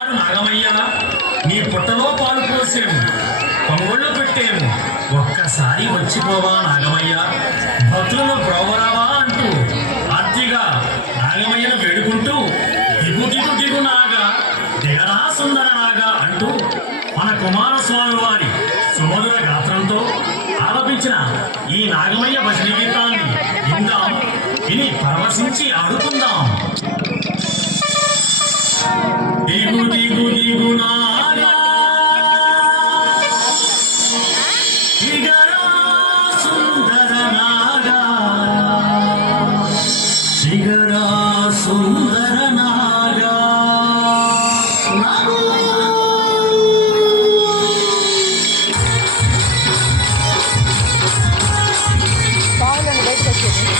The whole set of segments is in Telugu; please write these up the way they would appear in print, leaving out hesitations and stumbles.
నాగమయ్య, నీ పుట్టలో పాలు పోసేము, పొంగళ్ళు పెట్టేము, ఒక్కసారి వచ్చిపోవా నాగమయ్య, భక్తులను బ్రోవరావా అంటూ ఆర్తిగా నాగమయ్యను వేడుకుంటూ దిగు దిగు దిగు నాగా, దిగరా సుందర నాగా అంటూ మన కుమారస్వామి వారి సుమధుర గాత్రంతో ఆలపించిన ఈ నాగమయ్య భజన గీతాన్ని విందాం, విని పరవశించి ఆడుకుందాం. దిగు దిగు దిగు నాగా, దిగరా సుందర నాగా, దిగరా సుందర నాగా. బాగుందండి, బయటకు వచ్చేది.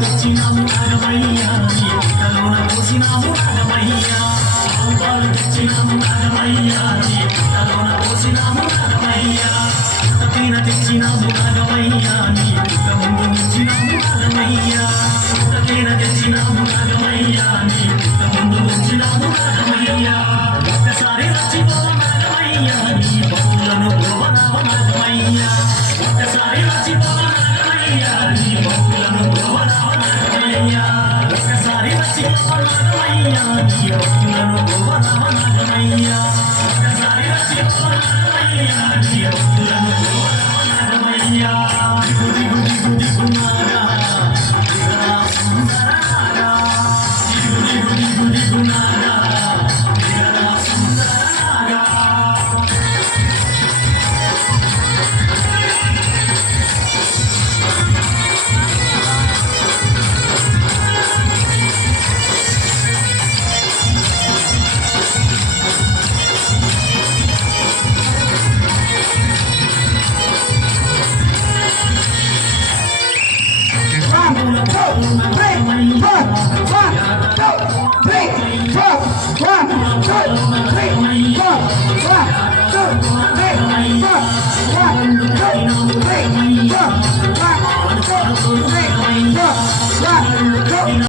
తెచ్చినాము నాగమయ్య, నీ పుట్టలోన పోసినాము నాగమయ్య, పాలు తెచ్చినాము నాగమయ్య, నీ పుట్టలోన పోసినాము నాగమయ్య, పుట్టపైన తెచ్చినాము నాగమయ్య, నీ పుట్ట ముందు ఉంచినాము నాగమయ్య, పుట్టపైన తెచ్చినాము నాగమయ్య, నీ పుట్ట ముందు ఉంచినాము నాగమయ్య, ఒక్కసారి వచ్చిపోవ నాగమయ్య, నీ భక్తులను బ్రోవరావ నాగమయ్య, ఒక్కసారి వచ్చిపోవ నాగమయ్య, నీ భక్తులను బ్రోవరావ నాగమయ్య, ఒక్కసారి వచ్చిపోవ నాగమయ్య, నీ భక్తులను బ్రోవరావ నాగమయ్య, ఒక్కసారి వచ్చిపోవ నాగమయ్య, నీ భక్తులను బ్రోవరావ నాగమయ్య. దిగు దిగు దిగు దిగు నాగా, దిగరా సుందర నాగా, దిగు దిగు దిగు దిగు నాగా, దిగరా సుందర నాగా.